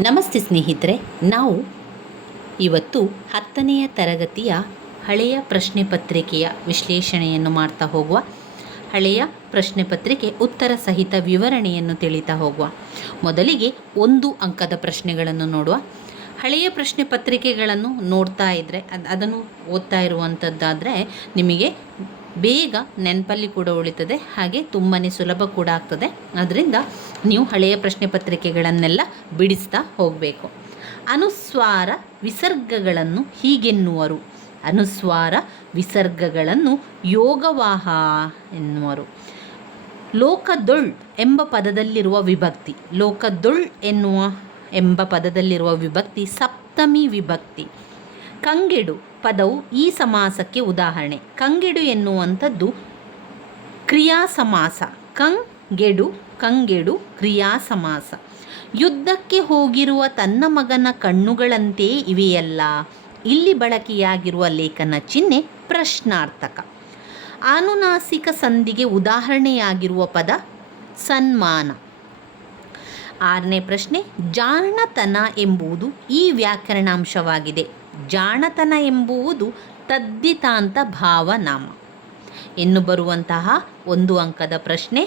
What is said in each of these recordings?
ನಮಸ್ತೆ ಸ್ನೇಹಿತರೆ, ನಾವು ಇವತ್ತು 10ನೆಯ ತರಗತಿಯ ಹಳೆಯ ಪ್ರಶ್ನೆ ಪತ್ರಿಕೆಯ ವಿಶ್ಲೇಷಣೆಯನ್ನು ಮಾಡ್ತಾ ಹೋಗುವ. ಹಳೆಯ ಪ್ರಶ್ನೆ ಪತ್ರಿಕೆ ಉತ್ತರ ಸಹಿತ ವಿವರಣೆಯನ್ನು ತಿಳಿತಾ ಹೋಗುವ. ಮೊದಲಿಗೆ 1 ಅಂಕದ ಪ್ರಶ್ನೆಗಳನ್ನು ನೋಡುವ. ಹಳೆಯ ಪ್ರಶ್ನೆ ಪತ್ರಿಕೆಗಳನ್ನು ನೋಡ್ತಾ ಇದ್ದರೆ ಅದನ್ನು ಓದ್ತಾ ಇರುವಂಥದ್ದಾದರೆ ನಿಮಗೆ ಬೇಗ ನೆನಪಲ್ಲಿ ಕೂಡ ಉಳಿತದೆ, ಹಾಗೆ ತುಂಬಾ ಸುಲಭ ಕೂಡ ಆಗ್ತದೆ. ಅದರಿಂದ ನೀವು ಹಳೆಯ ಪ್ರಶ್ನೆ ಪತ್ರಿಕೆಗಳನ್ನೆಲ್ಲ ಬಿಡಿಸ್ತಾ ಹೋಗಬೇಕು. ಅನುಸ್ವಾರ ವಿಸರ್ಗಗಳನ್ನು ಹೀಗೆನ್ನುವರು. ಅನುಸ್ವಾರ ವಿಸರ್ಗಗಳನ್ನು ಯೋಗವಾಹ ಎನ್ನುವರು. ಲೋಕದೊಳ್ ಎಂಬ ಪದದಲ್ಲಿರುವ ವಿಭಕ್ತಿ, ಲೋಕದೊಳ್ ಎಂಬ ಪದದಲ್ಲಿರುವ ವಿಭಕ್ತಿ ಸಪ್ತಮಿ ವಿಭಕ್ತಿ. ಕಂಗೆಡು ಪದವು ಈ ಸಮಾಸಕ್ಕೆ ಉದಾಹರಣೆ. ಕಂಗೆಡು ಎನ್ನುವಂಥದ್ದು ಕ್ರಿಯಾ ಸಮಾಸ. ಕಂಗೆಡು ಕ್ರಿಯಾ ಸಮಾಸ. ಯುದ್ಧಕ್ಕೆ ಹೋಗಿರುವ ತನ್ನ ಮಗನ ಕಣ್ಣುಗಳಂತೆ ಇವೆಯಲ್ಲ. ಇಲ್ಲಿ ಬಳಕೆಯಾಗಿರುವ ಲೇಖನ ಚಿಹ್ನೆ ಪ್ರಶ್ನಾರ್ಥಕ. ಆನುನಾಸಿಕ ಸಂಧಿಗೆ ಉದಾಹರಣೆಯಾಗಿರುವ ಪದ ಸನ್ಮಾನ. 6ನೇ ಪ್ರಶ್ನೆ, ಜಾಣತನ ಎಂಬುದು ಈ ವ್ಯಾಕರಣಾಂಶವಾಗಿದೆ. ಜಾಣತನ ಎಂಬುವುದು ತದ್ದಿತಾಂತ ಭಾವನಾಮ. ಇನ್ನು ಬರುವಂತಹ 1 ಅಂಕದ ಪ್ರಶ್ನೆ,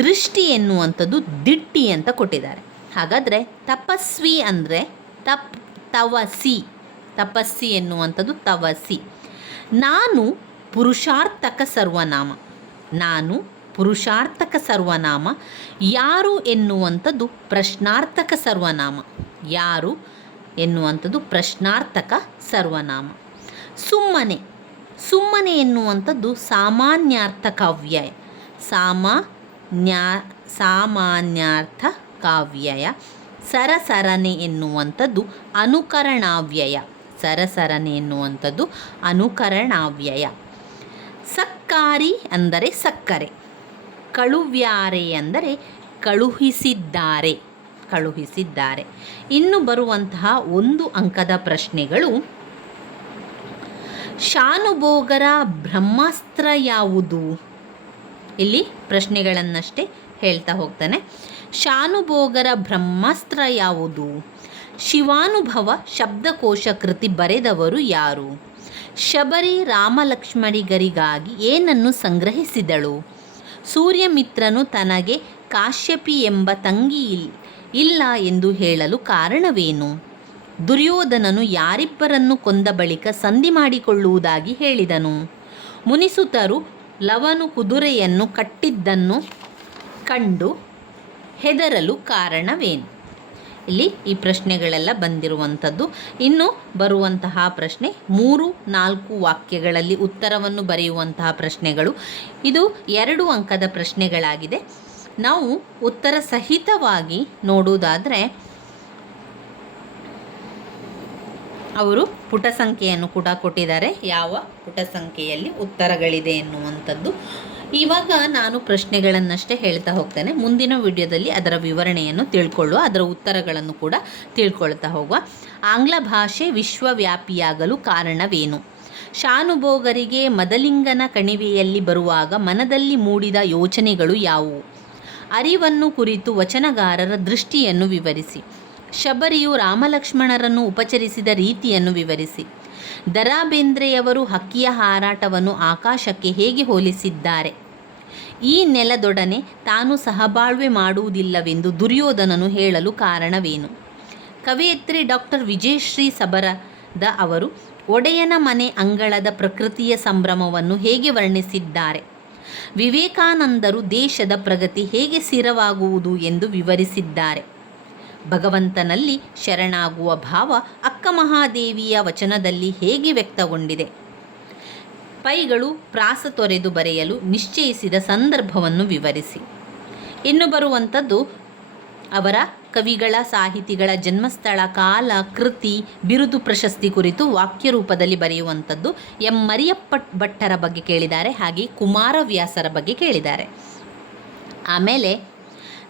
ದೃಷ್ಟಿ ಎನ್ನುವಂಥದ್ದು ದಿಟ್ಟಿ ಅಂತ ಕೊಟ್ಟಿದ್ದಾರೆ. ಹಾಗಾದರೆ ತಪಸ್ವಿ ಅಂದರೆ ತವಸಿ. ತಪಸ್ಸಿ ಎನ್ನುವಂಥದ್ದು ತವಸಿ. ನಾನು ಪುರುಷಾರ್ಥಕ ಸರ್ವನಾಮ. ನಾನು ಪುರುಷಾರ್ಥಕ ಸರ್ವನಾಮ. ಯಾರು ಎನ್ನುವಂಥದ್ದು ಪ್ರಶ್ನಾರ್ಥಕ ಸರ್ವನಾಮ. ಯಾರು ಎನ್ನುವಂಥದ್ದು ಪ್ರಶ್ನಾರ್ಥಕ ಸರ್ವನಾಮ. ಸುಮ್ಮನೆ. ಸುಮ್ಮನೆ ಎನ್ನುವಂಥದ್ದು ಸಾಮಾನ್ಯಾರ್ಥ ಕಾವ್ಯಯ. ಸಾಮಾನ್ಯಾರ್ಥ ಕಾವ್ಯಯ. ಸರಸರನೆ ಎನ್ನುವಂಥದ್ದು ಅನುಕರಣಾವ್ಯಯ. ಸರಸರನೆ ಎನ್ನುವಂಥದ್ದು ಅನುಕರಣಾವ್ಯಯ. ಸಕ್ಕಾರಿ ಅಂದರೆ ಸಕ್ಕರೆ. ಕಳುವ್ಯಾರೆ ಅಂದರೆ ಕಳುಹಿಸಿದ್ದಾರೆ. ಕಳುಹಿಸಿದ್ದಾರೆ. ಇನ್ನು ಬರುವಂತಹ 1 ಅಂಕದ ಪ್ರಶ್ನೆಗಳು, ಶಾನುಭೋಗರ ಬ್ರಹ್ಮಾಸ್ತ್ರ ಯಾವುದು? ಇಲ್ಲಿ ಪ್ರಶ್ನೆಗಳನ್ನಷ್ಟೇ ಹೇಳ್ತಾ ಹೋಗ್ತಾನೆ. ಶಾನುಭೋಗರ ಬ್ರಹ್ಮಾಸ್ತ್ರ ಯಾವುದು? ಶಿವಾನುಭವ ಶಬ್ದಕೋಶ ಕೃತಿ ಬರೆದವರು ಯಾರು? ಶಬರಿ ರಾಮಲಕ್ಷ್ಮಣಿಗರಿಗಾಗಿ ಏನನ್ನು ಸಂಗ್ರಹಿಸಿದಳು? ಸೂರ್ಯಮಿತ್ರನು ತನಗೆ ಕಾಶ್ಯಪಿ ಎಂಬ ತಂಗಿ ಇಲ್ಲ ಎಂದು ಹೇಳಲು ಕಾರಣವೇನು? ದುರ್ಯೋಧನನು ಯಾರಿಬ್ಬರನ್ನು ಕೊಂದ ಬಳಿಕ ಸಂಧಿ ಮಾಡಿಕೊಳ್ಳುವುದಾಗಿ ಹೇಳಿದನು? ಮುನಿಸುತರು ಲವನು ಕುದುರೆಯನ್ನು ಕಟ್ಟಿದ್ದನ್ನು ಕಂಡು ಹೆದರಲು ಕಾರಣವೇನು? ಇಲ್ಲಿ ಈ ಪ್ರಶ್ನೆಗಳೆಲ್ಲ ಬಂದಿರುವಂಥದ್ದು. ಇನ್ನು ಬರುವಂತಹ ಪ್ರಶ್ನೆ 3-4 ವಾಕ್ಯಗಳಲ್ಲಿ ಉತ್ತರವನ್ನು ಬರೆಯುವಂತಹ ಪ್ರಶ್ನೆಗಳು. ಇದು 2 ಅಂಕದ ಪ್ರಶ್ನೆಗಳಾಗಿದೆ. ನಾವು ಉತ್ತರ ಸಹಿತವಾಗಿ ನೋಡುವುದಾದರೆ ಅವರು ಪುಟ ಸಂಖ್ಯೆಯನ್ನು ಕೂಡ ಕೊಟ್ಟಿದ್ದಾರೆ, ಯಾವ ಪುಟ ಸಂಖ್ಯೆಯಲ್ಲಿ ಉತ್ತರಗಳಿದೆ ಎನ್ನುವಂಥದ್ದು. ಇವಾಗ ನಾನು ಪ್ರಶ್ನೆಗಳನ್ನಷ್ಟೇ ಹೇಳ್ತಾ ಹೋಗ್ತೇನೆ. ಮುಂದಿನ ವಿಡಿಯೋದಲ್ಲಿ ಅದರ ವಿವರಣೆಯನ್ನು ತಿಳ್ಕೊಳ್ಳುವ, ಅದರ ಉತ್ತರಗಳನ್ನು ಕೂಡ ತಿಳ್ಕೊಳ್ತಾ ಹೋಗುವ. ಆಂಗ್ಲ ಭಾಷೆ ವಿಶ್ವವ್ಯಾಪಿಯಾಗಲು ಕಾರಣವೇನು? ಶಾನುಭೋಗರಿಗೆ ಮದಲಿಂಗನ ಕಣಿವೆಯಲ್ಲಿ ಬರುವಾಗ ಮನದಲ್ಲಿ ಮೂಡಿದ ಯೋಚನೆಗಳು ಯಾವುವು? ಅರಿವನ್ನು ಕುರಿತು ವಚನಗಾರರ ದೃಷ್ಟಿಯನ್ನು ವಿವರಿಸಿ. ಶಬರಿಯು ರಾಮಲಕ್ಷ್ಮಣರನ್ನು ಉಪಚರಿಸಿದ ರೀತಿಯನ್ನು ವಿವರಿಸಿ. ದ ರಾ ಬೇಂದ್ರೆಯವರು ಹಕ್ಕಿಯ ಹಾರಾಟವನ್ನು ಆಕಾಶಕ್ಕೆ ಹೇಗೆ ಹೋಲಿಸಿದ್ದಾರೆ? ಈ ನೆಲದೊಡನೆ ತಾನು ಸಹಬಾಳ್ವೆ ಮಾಡುವುದಿಲ್ಲವೆಂದು ದುರ್ಯೋಧನನು ಹೇಳಲು ಕಾರಣವೇನು? ಕವಯಿತ್ರಿ ಡಾಕ್ಟರ್ ವಿಜಯಶ್ರೀ ಸಬರದ ಅವರು ಒಡೆಯನ ಮನೆ ಅಂಗಳದ ಪ್ರಕೃತಿಯ ಸಂಭ್ರಮವನ್ನು ಹೇಗೆ ವರ್ಣಿಸಿದ್ದಾರೆ? ವಿವೇಕಾನಂದರು ದೇಶದ ಪ್ರಗತಿ ಹೇಗೆ ಸ್ಥಿರವಾಗುವುದು ಎಂದು ವಿವರಿಸಿದ್ದಾರೆ? ಭಗವಂತನಲ್ಲಿ ಶರಣಾಗುವ ಭಾವ ಅಕ್ಕ ಮಹಾದೇವಿಯ ವಚನದಲ್ಲಿ ಹೇಗೆ ವ್ಯಕ್ತಗೊಂಡಿದೆ? ಪೈಗಳು ಪ್ರಾಸ ತೊರೆದು ಬರೆಯಲು ನಿಶ್ಚಯಿಸಿದ ಸಂದರ್ಭವನ್ನು ವಿವರಿಸಿ. ಇನ್ನು ಬರುವಂಥದ್ದು ಅವರ ಕವಿಗಳ ಸಾಹಿತಿಗಳ ಜನ್ಮಸ್ಥಳ, ಕಾಲ, ಕೃತಿ, ಬಿರುದು, ಪ್ರಶಸ್ತಿ ಕುರಿತು ವಾಕ್ಯ ರೂಪದಲ್ಲಿ ಬರೆಯುವಂಥದ್ದು. ಎಂ ಮರಿಯಪ್ಪ ಭಟ್ಟರ ಬಗ್ಗೆ ಕೇಳಿದ್ದಾರೆ, ಹಾಗೆ ಕುಮಾರವ್ಯಾಸರ ಬಗ್ಗೆ ಕೇಳಿದ್ದಾರೆ. ಆಮೇಲೆ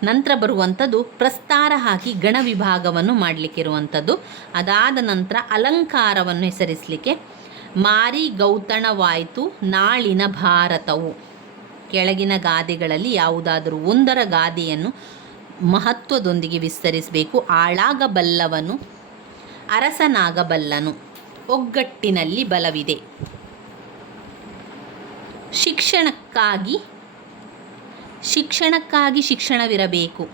ನಂತರ ಬರುವಂಥದ್ದು ಪ್ರಸ್ತಾರ ಹಾಕಿ ಗಣ ವಿಭಾಗವನ್ನು ಮಾಡಲಿಕ್ಕಿರುವಂಥದ್ದು. ಅದಾದ ನಂತರ ಅಲಂಕಾರವನ್ನು ಹೆಸರಿಸಲಿಕ್ಕೆ ಮಾರಿ ಗೌತಣವಾಯಿತು ನಾಳಿನ ಭಾರತವು. ಕೆಳಗಿನ ಗಾದೆಗಳಲ್ಲಿ ಯಾವುದಾದರೂ ಒಂದರ ಗಾದೆಯನ್ನು ಮಹತ್ವದೊಂದಿಗೆ ವಿಸ್ತರಿಸಬೇಕು. ಆಳಾಗಬಲ್ಲವನು ಅರಸನಾಗಬಲ್ಲನು, ಒಗ್ಗಟ್ಟಿನಲ್ಲಿ ಬಲವಿದೆ. ಶಿಕ್ಷಣಕ್ಕಾಗಿ ಶಿಕ್ಷಣವಿರಬೇಕು.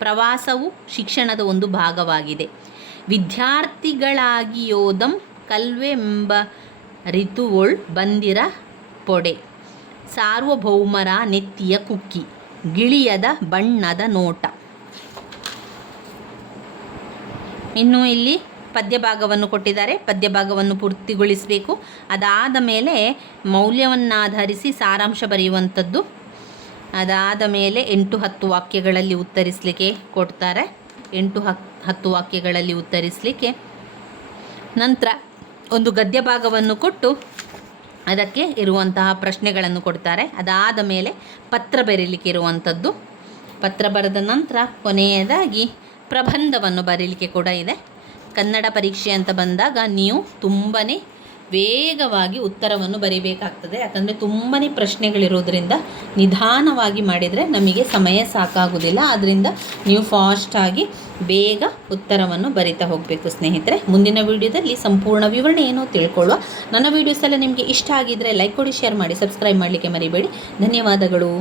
ಪ್ರವಾಸವು ಶಿಕ್ಷಣದ ಒಂದು ಭಾಗವಾಗಿದೆ. ವಿದ್ಯಾರ್ಥಿಗಳಾಗಿ ಯೋದಂ ಕಲ್ವೆಂಬ ರಿತುವೊಳ್ ಬಂದಿರ ಪೊಡೆ, ಸಾರ್ವಭೌಮರ ನೆತ್ತಿಯ ಕುಕ್ಕಿ, ಗಿಳಿಯದ ಬಣ್ಣದ ನೋಟ. ಇನ್ನು ಇಲ್ಲಿ ಪದ್ಯಭಾಗವನ್ನು ಕೊಟ್ಟಿದ್ದಾರೆ. ಪದ್ಯಭಾಗವನ್ನು ಪೂರ್ತಿಗೊಳಿಸಬೇಕು. ಅದಾದ ಮೇಲೆ ಮೌಲ್ಯವನ್ನಾಧರಿಸಿ ಸಾರಾಂಶ ಬರೆಯುವಂಥದ್ದು. ಅದಾದ ಮೇಲೆ 8-10 ವಾಕ್ಯಗಳಲ್ಲಿ ಉತ್ತರಿಸಲಿಕ್ಕೆ ಕೊಡ್ತಾರೆ. 8-10 ವಾಕ್ಯಗಳಲ್ಲಿ ಉತ್ತರಿಸಲಿಕ್ಕೆ ನಂತರ ಒಂದು ಗದ್ಯ ಭಾಗವನ್ನು ಕೊಟ್ಟು ಅದಕ್ಕೆ ಇರುವಂತಹ ಪ್ರಶ್ನೆಗಳನ್ನು ಕೊಡ್ತಾರೆ. ಅದಾದ ಮೇಲೆ ಪತ್ರ ಬರೀಲಿಕ್ಕೆ ಇರುವಂಥದ್ದು. ಪತ್ರ ಬರೆದ ನಂತರ ಕೊನೆಯದಾಗಿ ಪ್ರಬಂಧವನ್ನು ಬರೀಲಿಕ್ಕೆ ಕೂಡ ಇದೆ. ಕನ್ನಡ ಪರೀಕ್ಷೆ ಅಂತ ಬಂದಾಗ ನೀವು ತುಂಬಾ ವೇಗವಾಗಿ ಉತ್ತರವನ್ನು ಬರೀಬೇಕಾಗ್ತದೆ. ಯಾಕಂದರೆ ತುಂಬಾ ಪ್ರಶ್ನೆಗಳಿರೋದ್ರಿಂದ ನಿಧಾನವಾಗಿ ಮಾಡಿದರೆ ನಮಗೆ ಸಮಯ ಸಾಕಾಗೋದಿಲ್ಲ. ಆದ್ದರಿಂದ ನೀವು ಫಾಸ್ಟಾಗಿ ಬೇಗ ಉತ್ತರವನ್ನು ಬರಿತಾ ಹೋಗಬೇಕು ಸ್ನೇಹಿತರೆ. ಮುಂದಿನ ವಿಡಿಯೋದಲ್ಲಿ ಸಂಪೂರ್ಣ ವಿವರಣೆ ಏನೋ ತಿಳ್ಕೊಳ್ಳುವ. ನನ್ನ ವೀಡಿಯೋಸ್ ಎಲ್ಲ ನಿಮಗೆ ಇಷ್ಟ ಆಗಿದ್ದರೆ ಲೈಕ್ ಕೊಡಿ, ಶೇರ್ ಮಾಡಿ, ಸಬ್ಸ್ಕ್ರೈಬ್ ಮಾಡಲಿಕ್ಕೆ ಮರಿಬೇಡಿ. ಧನ್ಯವಾದಗಳು.